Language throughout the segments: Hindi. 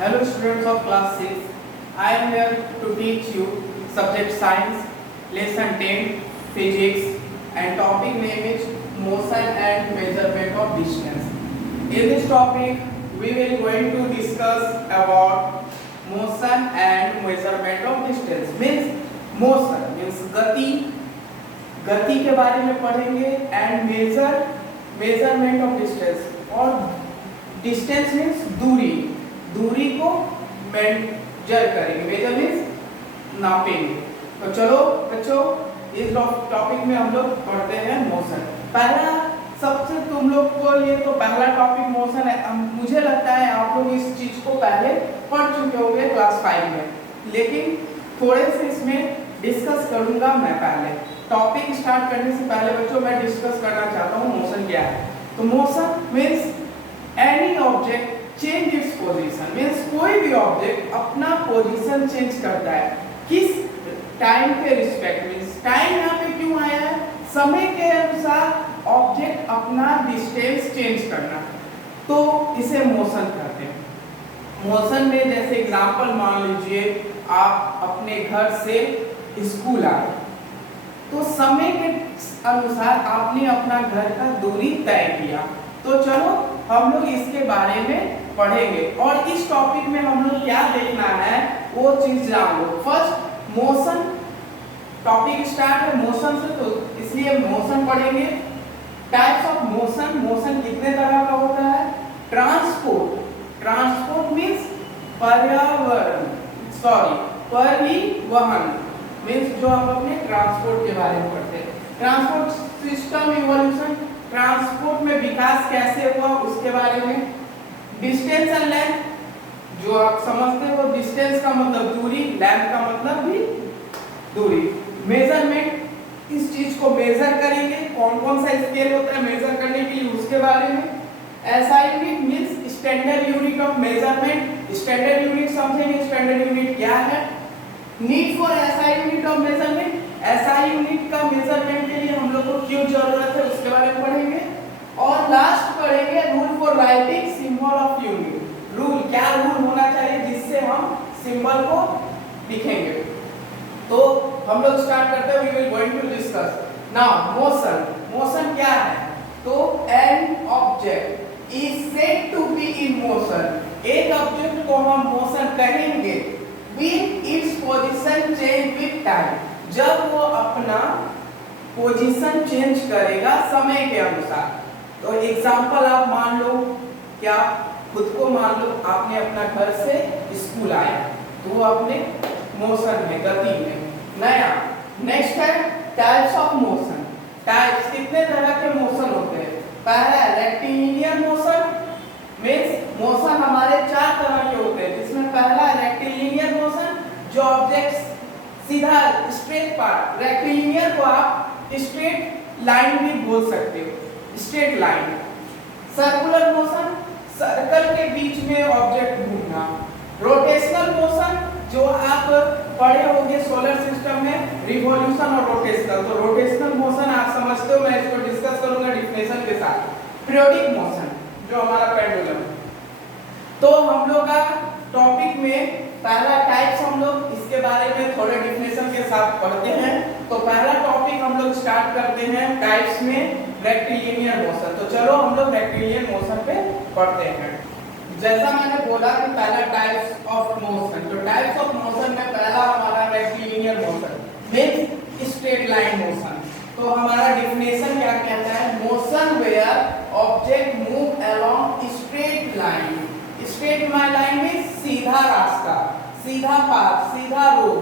Hello students of class 6. I am here to teach you subject science, lesson 10, physics, and topic name is motion and measurement of distance. In this topic, we will going to discuss about motion and measurement of distance. Means motion means गति के बारे में पढ़ेंगे एंड मेजरमेंट ऑफ डिस्टेंस और डिस्टेंस मीन्स दूरी को मेजर करेंगे। मेजर मीन्स नापेंगे। तो चलो बच्चों इस टॉपिक में हम लोग पढ़ते हैं मोशन। पहला सबसे तुम लोग को ये तो पहला टॉपिक मोशन है। मुझे लगता है आप लोग इस चीज को पहले पढ़ चुके होंगे क्लास 5 में, लेकिन थोड़े से इसमें डिस्कस करूंगा मैं। पहले टॉपिक स्टार्ट करने से पहले बच्चों मैं डिस्कस करना चाहता हूँ मोशन क्या है। तो motion means any object change its position. Means कोई भी ऑब्जेक्ट अपना पोजीशन चेंज करता है किस टाइम के रिस्पेक्ट। मीन्स टाइम यहाँ पे क्यों आया है, समय के अनुसार ऑब्जेक्ट अपना डिस्टेंस चेंज करना, तो इसे मोशन कहते हैं। मोशन में जैसे एग्जांपल मान लीजिए आप अपने घर से स्कूल आए, तो समय के अनुसार आपने अपना घर का दूरी तय किया। तो चलो हम लोग इसके बारे में पढ़ेंगे और इस टॉपिक में हम लोग क्या देखना है वो चीज जान लो। फर्स्ट मोशन टॉपिक स्टार्ट है मोशन से, तो इसलिए मोशन पढ़ेंगे। टाइप्स ऑफ मोशन, मोशन कितने तरह का होता है। ट्रांसपोर्ट मीन्स परिवहन मीन्स जो हम अपने ट्रांसपोर्ट के बारे में पढ़ते हैं। ट्रांसपोर्ट सिस्टम इवोल्यूशन, ट्रांसपोर्ट में विकास कैसे हुआ उसके बारे में। डिस्टेंस एंड लेंथ, जो आप समझते हो डिस्टेंस का मतलब दूरी, लेंथ का मतलब भी दूरी। मेजरमेंट, इस चीज को मेजर करेंगे, कौन कौन सा स्केल होता है मेजर करने के लिए उसके बारे में। SI unit means standard unit of measurement. Standard unit समझेंगे स्टैंडर्ड यूनिट क्या है। Need for SI unit of measurement, SI unit का मेजरमेंट के लिए हम लोग को क्यों जरूरत है उसके बारे में पढ़ेंगे। और लास्ट पढ़ेंगे rule for writing symbol of unit. Rule, क्या रूल होना चाहिए जिससे हम सिंबल को लिखेंगे। तो हम लोग स्टार्ट करते हैं। We will going to discuss now motion. Motion क्या है, तो an object is said to be in motion. एक ऑब्जेक्ट को हम मोशन कहेंगे with its position change with time, जब वो अपना पोजीशन चेंज करेगा समय के अनुसार। तो एग्जांपल आप मान लो, क्या खुद को मान लो आपने अपना घर से स्कूल आया, तो वो अपने मोशन में, गति में नया। नेक्स्ट है टाइप्स ऑफ मोशन। टाइप्स, कितने तरह के मोशन होते हैं। पहला रेक्टिलिनियर मोशन मीन्स मोशन हमारे 4 तरह के होते हैं, जिसमें पहला रेक्टिलिनियर मोशन, जो ऑब्जेक्ट सीधा स्ट्रेट पार्ट। रेक्टिलिनियर को आप स्ट्रेट लाइन भी बोल सकते हो, straight line. Circular motion, circle के बीच में ऑब्जेक्ट घूमना। रोटेशनल मोशन, जो आप पढ़े होंगे सोलर सिस्टम में रिवॉल्यूशन और रोटेशनल, तो रोटेशनल मोशन आप समझते हो, मैं इसको डिस्कस करूंगा डिफिनेशन के साथ। पीरियोडिक मोशन, जो हमारा पेंडुलम। तो हम लोग का टॉपिक में पहला टाइप्स, हम लोग इसके बारे में थोड़े डिफिनेशन के साथ पढ़ते हैं। तो पहला टॉपिक हम लोग स्टार्ट करते हैं टाइप्स में रेक्टिलिनियर मोशन। तो चलो हम लोग रेक्टिलिनियर मोशन पे पढ़ते हैं। जैसा मैंने बोला कि पहला टाइप्स ऑफ मोशन, तो टाइप्स ऑफ मोशन में पहला हमारा rectilinear motion means straight line motion. तो हमारा डिफिनेशन क्या कहता है, motion where object move along straight line. Straight line में सीधा रास्ता, सीधा पाथ, सीधा रोड।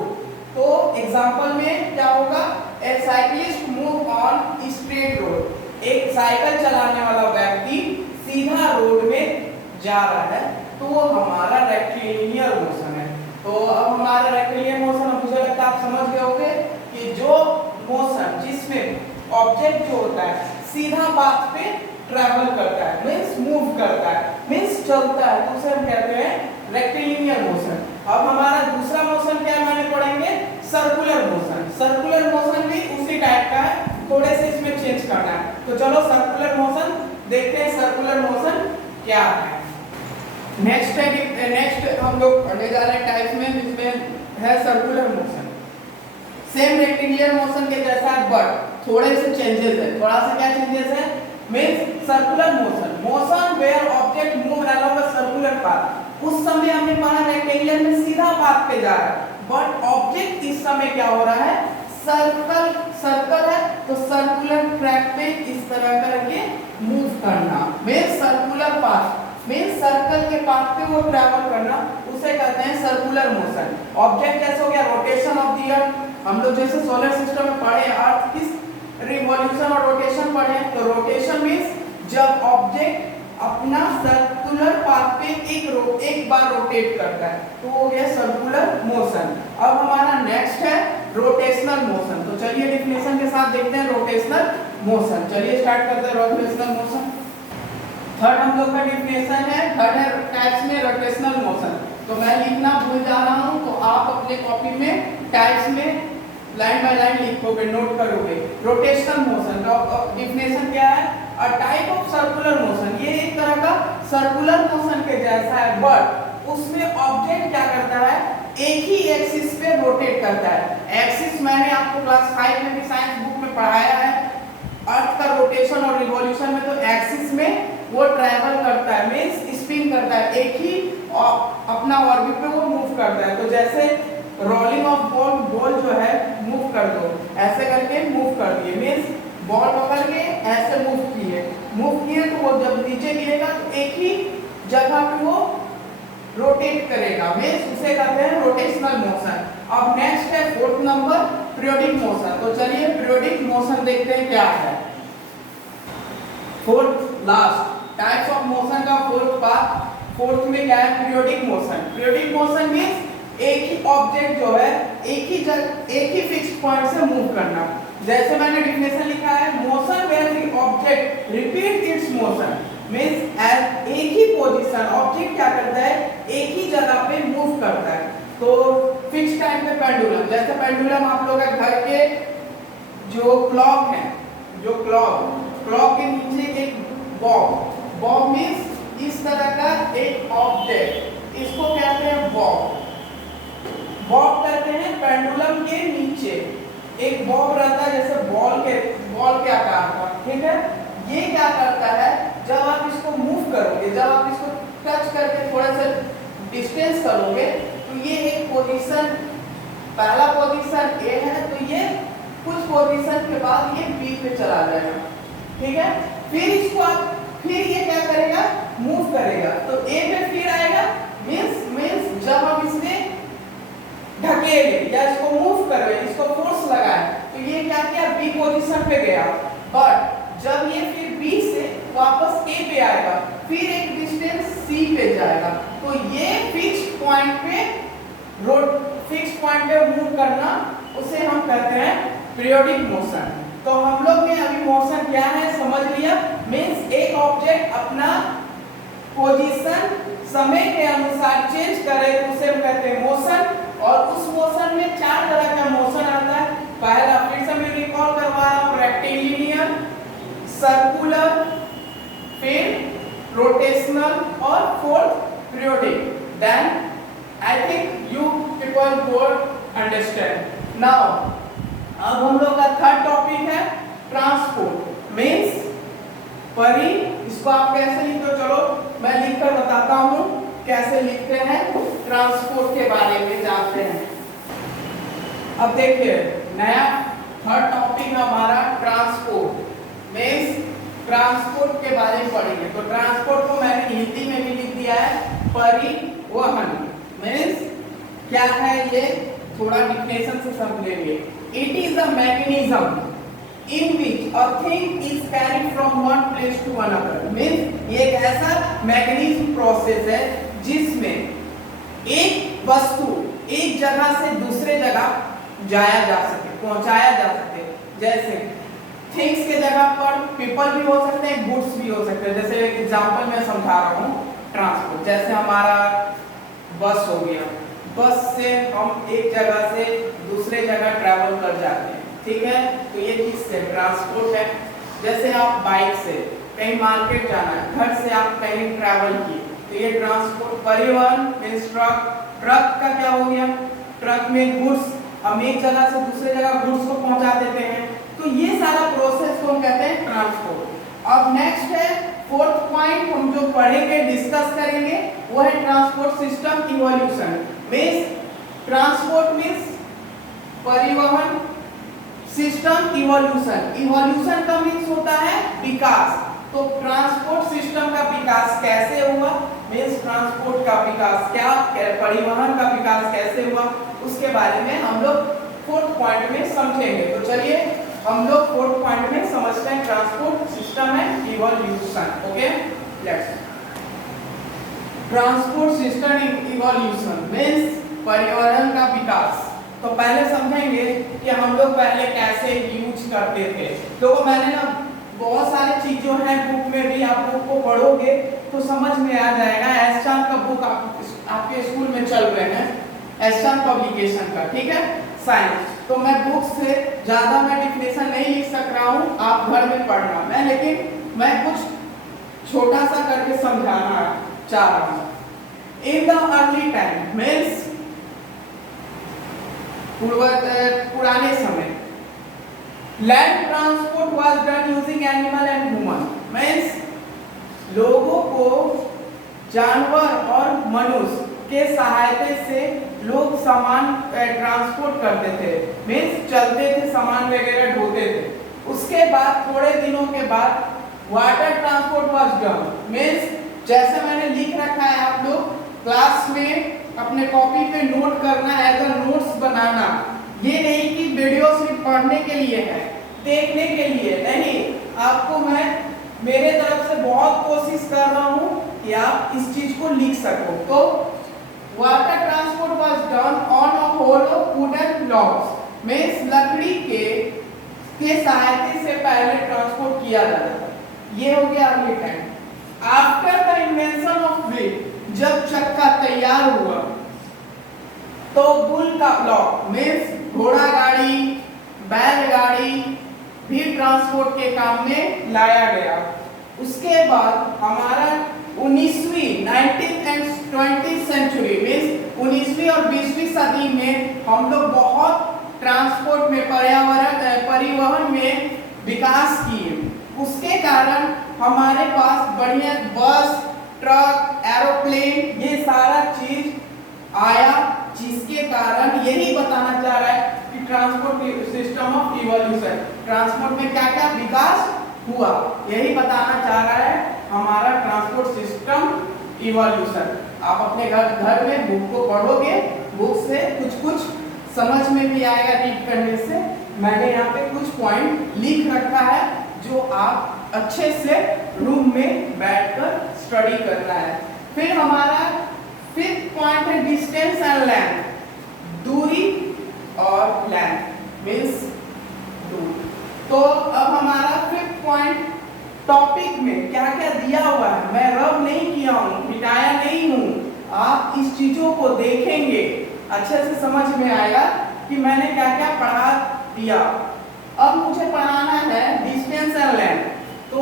तो एग्जांपल में क्या होगा, a cyclist move on straight road. एक साइकिल चलाने वाला व्यक्ति सीधा रोड में जा रहा है, तो वो हमारा रेक्टिलिनियर मोशन है। तो अब हमारा रेक्टिलिनियर मोशन, मुझे लगता है आप समझ गए होंगे कि जो मोशन जिसमें ऑब्जेक्ट जो होता है सीधा पाथ पे ट्रैवल करता है, मींस मूव करता है, मींस चलता है, तो उसे हम कहते हैं रेक्टिलिनियर मोशन। अब हमारा दूसरा मोशन क्या मैंने पढ़ेंगे, सर्कुलर मोशन। सर्कुलर मोशन भी उसी टाइप का है, थोड़े से इसमें चेंज करना है। तो चलो सर्कुलर मोशन देखते हैं, सर्कुलर मोशन क्या है। नेक्स्ट हम लोग पढ़ने जा रहे हैं टाइप्स में, जिसमें है circular motion. Same rectangular motion के जैसा है बट थोड़े से चेंजेस है। थोड़ा सा क्या चेंजेस है? Means circular motion where object move along a circular path. उस समय हमने पढ़ा रेक्टेंगुलर में सीधा पाथ पे जा रहा है, बट ऑब्जेक्ट इस समय क्या हो रहा है? सर्कल है तो सर्कुलर ट्रैक पे इस तरह करके मूव करना। Means circular path means circle के पाथ पे वो ट्रैवल करना, उसे कहते हैं सर्कुलर मोशन। ऑब्जेक्ट जैसे हो गया रोटेशन ऑफ द अर्थ। हम लोग जैसे सोलर सिस्टम में पढ़े अर्थ किस रिवॉल्यूशन और रोटेशन पढ़े, तो रोटेशन मींस जब ऑब्जेक्ट अपना सर्कुलर पाथ पे एक बार रोटेट करता है तो हो गया सर्कुलर मोशन। अब हमारा नेक्स्ट है रोटेशनल मोशन। तो चलिए डेफिनेशन के साथ देखते हैं रोटेशनल मोशन। चलिए स्टार्ट करते हैं रोटेशनल मोशन। थर्ड हम लोग का डेफिनेशन है, थर्ड है टाइप्स में रोटेशनल मोशन। तो मैं लिखना भूल जा रहा हूं तो आप अपने कॉपी में टाइप्स में लाइन बाय लाइन लिखोगे, नोट करोगे। रोटेशनल मोशन का डेफिनेशन क्या है? A type of circular motion. ये एक तरह का सर्कुलर मोशन के जैसा है, बट उसमें ऑब्जेक्ट क्या करता है? एक ही एक्सिस पे रोटेट करता है। एक्सिस मैंने आपको क्लास 5 में भी साइंस बुक में पढ़ाया है। अर्थ का रोटेशन और रिवॉल्यूशन में तो एक्सिस में वो ट्रैवल करता है, मींस स्पिन करता है, एक ही अपना ऑर्बिट पे वो मूव करता है। तो जैसे रोलिंग ऑफ बॉल जो है मूव कर दो, ऐसे करके मूव कर दिए, मींस बॉल पकड़ के ऐसे मूव किए तो वो जब नीचे गिरेगा तो एक ही जगह पे वो रोटेट करेगा, मींस उसे कहते हैं रोटेशनल मोशन। अब नेक्स्ट है फोर्थ नंबर पीरियोडिक मोशन। तो चलिए पीरियोडिक मोशन देखते हैं क्या है। Fourth last types of motion का फोर्थ में क्या है? Periodic motion. Periodic motion means एक ही ऑब्जेक्ट जो है एक ही फिक्स्ड पॉइंट से मूव करना। जैसे मैंने डेफिनेशन लिखा है, motion where the object repeat its motion means at एक ही पोजीशन ऑब्जेक्ट क्या करता है? एक ही जगह पे मूव करता है। तो फिक्स टाइम पे पेंडुलम, जैसे पेंडुलम आप लोग के घर के जो क्लॉक है, जो क्लॉक के नीचे एक बॉब मींस इस तरह का एक ऑब्जेक्ट, इसको कहते हैं बॉब कहते हैं। पेंडुलम के नीचे एक बॉब रहता है, जैसे बॉल के आकार का, ठीक है। ये क्या करता है? जब आप इसको मूव करोगे, जब आप इसको टच करके थोड़ा सा डिस्टेंस करोगे तो ये एक पोजीशन, पहला पोजीशन ए है तो ये कुछ पोजीशन के बाद ये बी पे चला जाएगा, ठीक है। फिर ये क्या करेगा? मूव करेगा, तो ए पे फिर आएगा, मींस जब हम इसने ढकेले या इसको मूव करवे, इसको फोर्स लगाए तो ये क्या किया? बी पोजीशन पे गया। बट जब ये फिर बी से वापस ए पे आएगा, फिर एक डिस्टेंस सी पे जाएगा, तो ये फिक्स्ड पॉइंट पे मूव करना, उसे हम कहते हैं पीरियोडिक मोशन। तो हम लोग ने अभी मोशन क्या है समझ लिया, मींस एक ऑब्जेक्ट अपना पोजीशन समय के अनुसार चेंज करे तो उसे हम कहते हैं मोशन। और उस मोशन में 4 तरह का मोशन आता है। पहला फिर से मैं रिकॉल करवा रहा हूं, रेक्टिलिनियर, सर्कुलर, फिर रोटेशनल और fourth periodic. Then I think you people would understand now. अब हम लोग का थर्ड टॉपिक है ट्रांसपोर्ट मींस परी। इसको आप कैसे लिखते हो? चलो मैं लिखकर बताता हूं कैसे लिखते हैं। ट्रांसपोर्ट के बारे में जानते हैं। अब देखिए नया थर्ड टॉपिक हमारा ट्रांसपोर्ट मींस ट्रांसपोर्ट के बारे में पढ़ेंगे। तो ट्रांसपोर्ट को मैंने हिंदी में भी लिख दिया है परिवहन मींस क्या है ये थोड़ा डिफिनेशन से समझेंगे। It is a mechanism in which a thing is carried from one place to another means ये एक ऐसा मैकेनिज्म प्रोसेस है जिसमें एक वस्तु एक जगह से दूसरे जगह जाया जा सके, पहुंचाया जा सके। जैसे थिंग्स के जगह पर पीपल भी हो सकते हैं, गुड्स भी हो सकते हैं। जैसे एक एग्जांपल मैं समझा रहा हूँ ट्रांसपोर्ट, जैसे हमारा बस हो गया, बस से हम एक जगह से दूसरे जगह ट्रैवल कर जाते हैं, ठीक है। तो ये किससे? ट्रांसपोर्ट है। जैसे आप बाइक से कहीं मार्केट जाना है, घर से आप कहीं ट्रैवल किए तो ये ट्रांसपोर्ट परिवहन मीन्स ट्रक, ट्रक का क्या हो गया, ट्रक में गुड्स, हम एक जगह से दूसरे जगह गुड्स को पहुंचा देते हैं, तो ये सारा प्रोसेस को हम कहते हैं ट्रांसपोर्ट। अब नेक्स्ट है फोर्थ पॉइंट हम जो पढ़ेंगे डिस्कस करेंगे वो है transport system evolution. Means transport means परिवहन, सिस्टम इवोल्यूशन, इवोल्यूशन का मीन्स होता है विकास। तो ट्रांसपोर्ट सिस्टम का विकास कैसे हुआ, मीन्स ट्रांसपोर्ट का विकास क्या, परिवहन का विकास कैसे हुआ, उसके बारे में हम लोग फोर्थ पॉइंट में समझेंगे। तो चलिए हम लोग फोर्थ पॉइंट में समझते हैं transport system and evolution. Okay, let's transport system evolution means परिवहन का विकास। तो पहले समझेंगे कि हम लोग पहले कैसे यूज करते थे। तो मैंने ना बहुत सारी चीजों हैं बुक में भी, आप बुक को पढ़ोगे तो समझ में आ जाएगा। एस्टान का बुक आपके स्कूल में चल रहे हैं, एस्टान पब्लिकेशन का, ठीक है, साइंस। तो मैं बुक से ज्यादा मैं डिफिनेशन नहीं लिख सक रहा हूँ, आप घर में पढ़ना मैं, लेकिन मैं कुछ छोटा सा करके समझाना चाह रहा हूँ। In the early time means पुराने समय, land transport was done using animal and human. Means लोगों को जानवर और मनुष्य के सहायता से लोग सामान ट्रांसपोर्ट करते थे, मीन्स चलते थे, सामान वगैरह ढोते थे। उसके बाद थोड़े दिनों के बाद water transport was done. Means जैसे मैंने लिख रखा है, आप लोग क्लास में अपने कॉपी पे नोट करना है, एज नोट्स बनाना। ये नहीं कि वीडियो सिर्फ पढ़ने के लिए है, देखने के लिए नहीं, आपको मैं मेरे तरफ से बहुत कोशिश कर रहा हूँ कि आप इस चीज को लिख सको। तो water transport was done on a hollow wooden blocks, means लकड़ी के सहायता से पहले ट्रांसपोर्ट किया जाता था। ये हो गया early time. After the invention of wheel, जब चक्का तैयार हुआ तो बुल का ब्लॉक मीन्स घोड़ा गाड़ी, बैलगाड़ी भी ट्रांसपोर्ट के काम में लाया गया। उसके बाद हमारा 19वीं 19th and 20th century means 19वीं और 20वीं सदी में हम लोग बहुत ट्रांसपोर्ट में, परिवहन में विकास किए। उसके कारण हमारे पास बढ़िया बस, ट्रक, एरोप्लेन, ये सारा चीज आया, जिसके कारण यही बताना चाह रहा है कि transport system of evolution, transport में क्या क्या विकास हुआ, यही बताना चाह रहा है हमारा ट्रांसपोर्ट सिस्टम इवोल्यूशन। आप अपने घर में बुक को पढ़ोगे, बुक से कुछ कुछ समझ में भी आएगा रीड करने से। मैंने यहाँ पे कुछ पॉइंट लिख रखा है जो आप अच्छे से रूम में बैठकर स्टडी करना है। फिर हमारा फिफ्थ पॉइंट है डिस्टेंस एंड लेंथ, दूरी और लेंथ मीन्स दूरी। तो अब हमारा फिफ्थ पॉइंट टॉपिक में क्या क्या दिया हुआ है, मैं रब नहीं किया हूँ, मिटाया नहीं हूँ, आप इस चीजों को देखेंगे अच्छे से समझ में आएगा कि मैंने क्या क्या पढ़ा दिया। अब मुझे पढ़ाना है डिस्टेंस एंड लेंथ। तो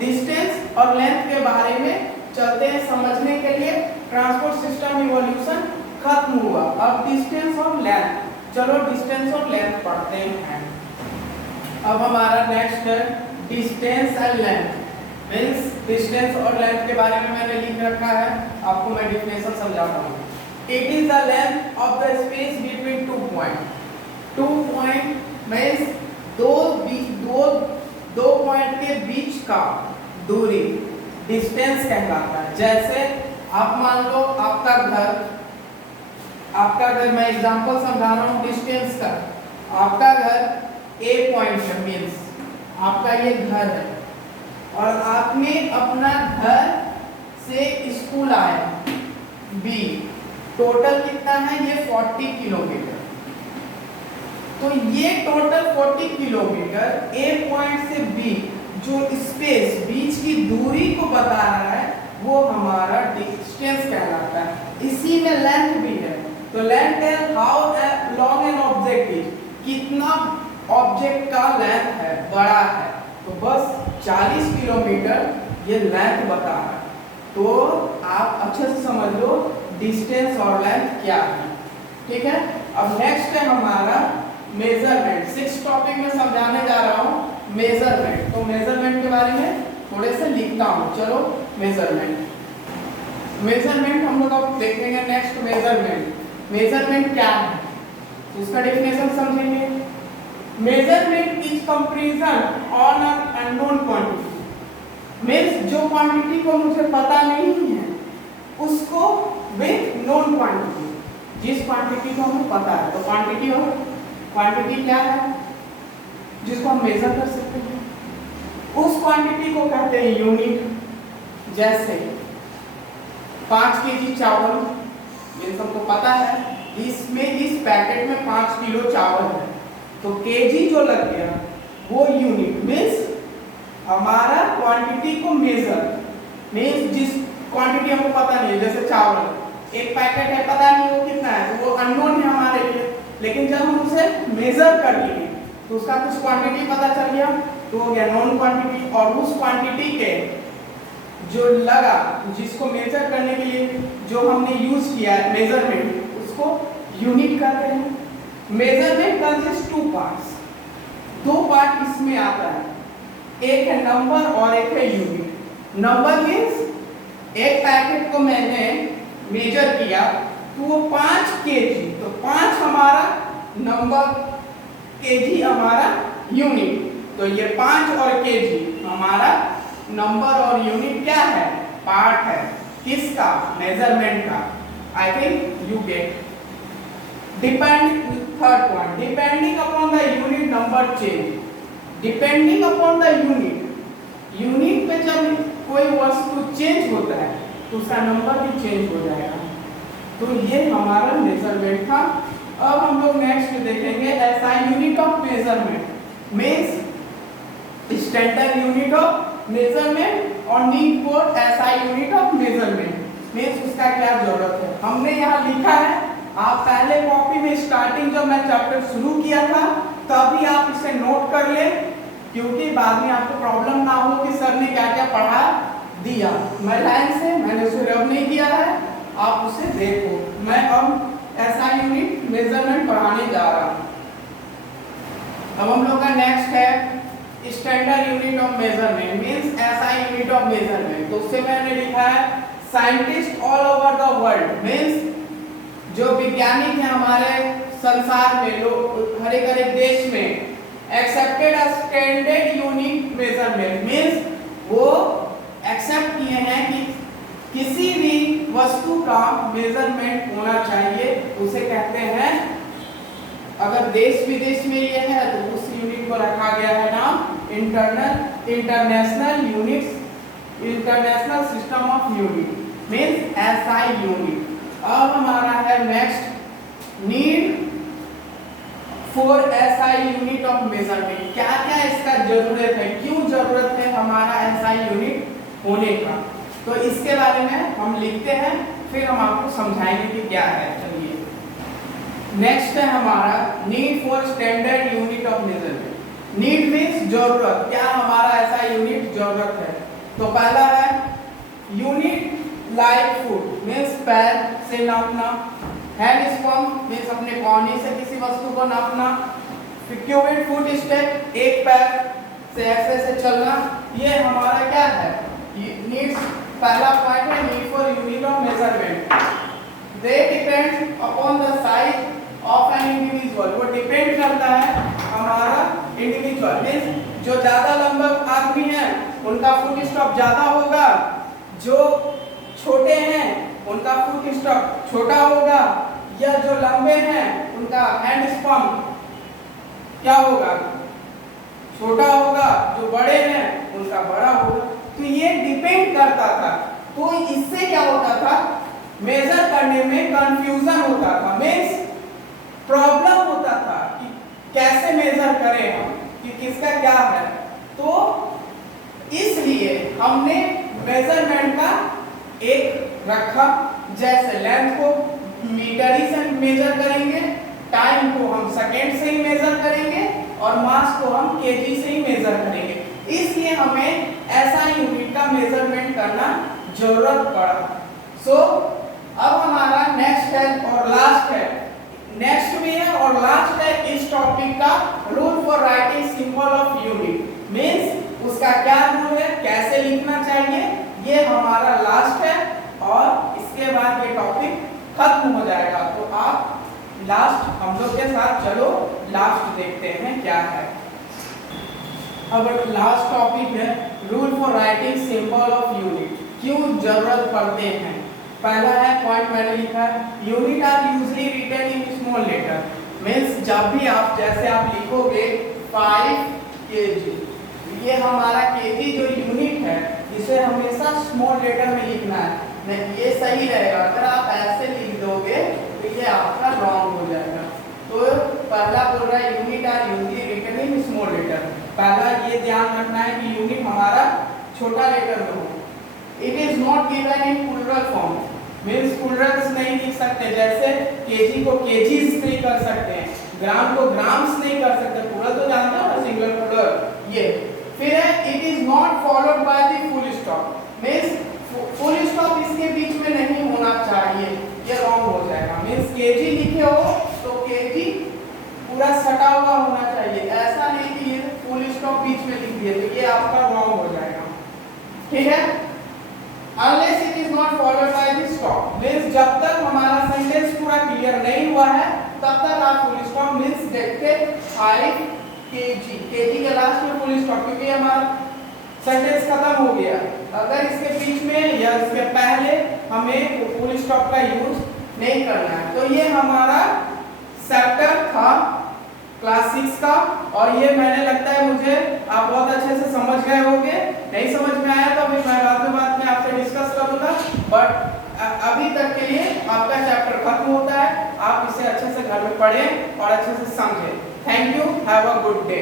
डिस्टेंस और लेंथ के बारे में चलते हैं समझने के लिए। ट्रांसपोर्ट सिस्टम इवोल्यूशन खत्म हुआ, अब डिस्टेंस और लेंथ, चलो डिस्टेंस और लेंथ पढ़ते हैं। अब हमारा नेक्स्ट है distance and length. Means distance और लेंथ के बारे में मैंने लिख रखा है, आपको मैं डिफिनेशन समझाता हूँ। It is the length of the space between 2 point. 2 point means दो पॉइंट के बीच का दूरी डिस्टेंस कहलाता है। जैसे आप मान लो आपका घर, मैं एग्जांपल समझा रहा हूँ डिस्टेंस का। आपका घर ए पॉइंट है, मीन्स आपका ये घर है, और आपने अपना घर से स्कूल आया बी, टोटल कितना है ये 40 किलोमीटर। तो ये टोटल 40 किलोमीटर ए पॉइंट से बी जो स्पेस बीच की दूरी को बता रहा है वो हमारा डिस्टेंस कहलाता है। इसी में लेंथ भी है। तो लेंथ है how long N object is, कितना ऑब्जेक्ट का लेंथ है, बड़ा है। तो बस 40 किलोमीटर ये लेंथ बता रहा है। तो आप अच्छे से समझ लो डिस्टेंस और लेंथ क्या है। ठीक है, अब नेक्स्ट है हमारा मेजरमेंट। 6 टॉपिक में समझाने जा रहा हूँ मेजरमेंट। तो मेजरमेंट के बारे में थोड़े से लिखता हूँ। चलो मेजरमेंट हम लोग अब देखेंगे नेक्स्ट मेजरमेंट क्या है, तो इसका डेफिनेशन समझेंगे। Measurement is comparison on an unknown quantity. Means जो क्वांटिटी को मुझे पता नहीं है उसको विद नोन क्वांटिटी, जिस क्वांटिटी को हमें पता है। तो क्वांटिटी क्या है जिसको हम मेजर कर सकते हैं, उस क्वांटिटी को कहते हैं यूनिट। जैसे 5 केजी चावल, ये सबको पता है, इसमें इस पैकेट में 5 किलो चावल है, तो केजी जो लग गया वो यूनिट। मीन्स हमारा क्वांटिटी को मेजर, मीन्स जिस क्वांटिटी हमको पता नहीं है, जैसे चावल एक पैकेट है, पता नहीं वो कितना है, तो वो अननोन है हमारे लिए। लेकिन जब हम उसे मेजर कर लिए तो उसका कुछ क्वांटिटी पता चल गया, तो हो गया नॉन क्वांटिटी। और उस क्वांटिटी के जो लगा, जिसको मेजर करने के लिए जो हमने यूज किया है मेजरमेंट, उसको यूनिट कहते हैं। मेजरमेंट कंसिस्ट 2 पार्ट्स, 2 पार्ट इसमें आता है, एक है नंबर और एक है यूनिट। नंबर मीन्स एक पैकेट को मैंने मेजर किया तो वो 5 केजी, तो 5 हमारा नंबर, केजी हमारा यूनिट। तो ये 5 और केजी हमारा नंबर और यूनिट क्या है, पार्ट है किसका, मेजरमेंट का। आई think you get. Third point, depending upon the unit number change. Depending upon the unit पे जब कोई वस्तु चेंज होता है तो उसका नंबर भी चेंज हो जाएगा। तो ये हमारा मेजरमेंट था। अब हम लोग नेक्स्ट देखेंगे SI unit of measurement, means standard unit of measurement और need for SI unit of measurement, means उसका क्या जरूरत है। हमने यहाँ लिखा है, आप पहले कॉपी में स्टार्टिंग जब मैं चैप्टर शुरू किया था तभी आप इसे नोट कर ले, क्योंकि बाद में आपको प्रॉब्लम ना हो कि सर ने क्या क्या पढ़ा दिया। मैं लाइन से मैंने उसे रब नहीं किया है, आप उसे देखो। मैं अब एसआई यूनिट मेजरमेंट पढ़ाने जा रहा हूँ। अब हम लोग का नेक्स्ट है standard unit of measurement, means SI unit of measurement. तो उससे मैंने लिखा है scientist all over the world, means जो वैज्ञानिक हैं हमारे संसार में, लोग हर एक देश में, accepted a standard unit measurement, means वो एक्सेप्ट किए हैं कि किसी भी वस्तु का मेजरमेंट होना चाहिए, उसे कहते हैं, अगर देश विदेश में ये है तो उस यूनिट को रखा गया है नाम international system of unit, means SI unit. अब हमारा है next need for SI unit of measurement. क्या क्या इसका जरूरत है, क्यों जरूरत है हमारा एसआई यूनिट होने का, तो इसके बारे में हम लिखते हैं, फिर हम आपको समझाएंगे कि क्या है। चलिए नेक्स्ट है हमारा need for standard unit of measurement. Need means जरूरत, क्या हमारा ऐसा यूनिट जरूरत है। तो पहला है यूनिट लाइक फुट, मींस पैर से नापना, हैंड स्पम मींस अपने कोहनी से किसी वस्तु को नापना, क्यूबिक फुट स्टेप एक पैर से ऐसे से चलना, ये हमारा क्या है नीड्स। पहला पॉइंट है need for unit of measurement. They depend upon the size of an individual, वो डिपेंड करता है हमारा इंडिविजुअल, मींस जो ज्यादा लंबा आदमी है उनका फुट स्टॉप ज्यादा होगा, जो छोटे हैं उनका फुट स्टॉप छोटा होगा, या जो लंबे हैं उनका हैंड स्पम क्या होगा, छोटा होगा, जो बड़े हैं उनका बड़ा होगा। तो ये डिपेंड करता था। तो इससे क्या होता था, मेजर करने में कंफ्यूजन होता था, मींस प्रॉब्लम होता था कि कैसे मेजर करें हम, कि किसका क्या है। तो इसलिए हमने मेजरमेंट का एक रखा, जैसे लेंथ को मीटर ही से मेजर करेंगे, टाइम को हम सेकेंड से ही मेजर करेंगे, और मास को हम केजी से ही मेजर करेंगे। इसलिए हमें ऐसा यूनिट का मेजरमेंट करना जरूरत पड़ा। सो अब हमारा नेक्स्ट है और लास्ट है, नेक्स्ट भी है और लास्ट है इस टॉपिक का, rule for writing symbol of unit. Means उसका क्या रूल है, कैसे लिखना चाहिए, ये हमारा लास्ट है और इसके बाद ये टॉपिक खत्म हो जाएगा। तो आप लास्ट हम लोग के साथ चलो लास्ट देखते हैं क्या है। अब लास्ट टॉपिक है rule for writing symbol of unit, क्यों जरूरत पड़ते हैं। पहला है पॉइंट मैंने लिखा है, unit are usually written in small letter. Means जब भी आप जैसे आप लिखोगे 5 kg, ये हमारा kg जो यूनिट है इसे हमेशा स्मॉल लेटर में लिखना है। नहीं ये सही रहेगा, अगर आप ऐसे लिख दोगे तो ये आपका रॉन्ग हो जाएगा। तो पहला बोल रहा है unit are usually written in small letter. पहला ये ध्यान रखना है कि यूनिट हमारा छोटा लेटर में हो। It is not given in plural form, means plurals नहीं लिख सकते, जैसे केजी को केजीज नहीं कर सकते हैं, ग्राम को ग्राम्स नहीं कर सकते, प्लूरल तो जानते हो ना, सिंगुलर प्लूरल ये। फिर है it is not followed by the full stop, means full stop इसके बीच में नहीं होना चाहिए, ये रॉन्ग हो जाएगा। मींस केजी लिखे हो तो केजी पूरा सटा हुआ होना चाहिए, ऐसा नहीं कि ये फुल स्टॉप बीच में लिख दिए तो ये आपका रॉन्ग हो जाएगा। ठीक है, unless it is not followed by the stop, means जब तक हमारा सेंटेंस पूरा क्लियर नहीं हुआ है तब तक आप फुल स्टॉप मींस देखते 5 kg, kg के लास्ट में फुल स्टॉप, क्योंकि हमारा सेंटेंस खत्म हो गया। अगर इसके बीच में या इसके पहले हमें फुल स्टॉप का यूज नहीं करना है। तो ये हमारा चैप्टर था क्लास 6 का, और ये मैंने लगता है मुझे आप बहुत अच्छे से समझ गए होंगे। नहीं समझ में आया तो अभी मैं बाद में आपसे डिस्कस करूंगा, बट अभी तक के लिए आपका चैप्टर खत्म होता है। आप इसे अच्छे से घर में पढ़ें और अच्छे से समझें। Thank you, have a good day.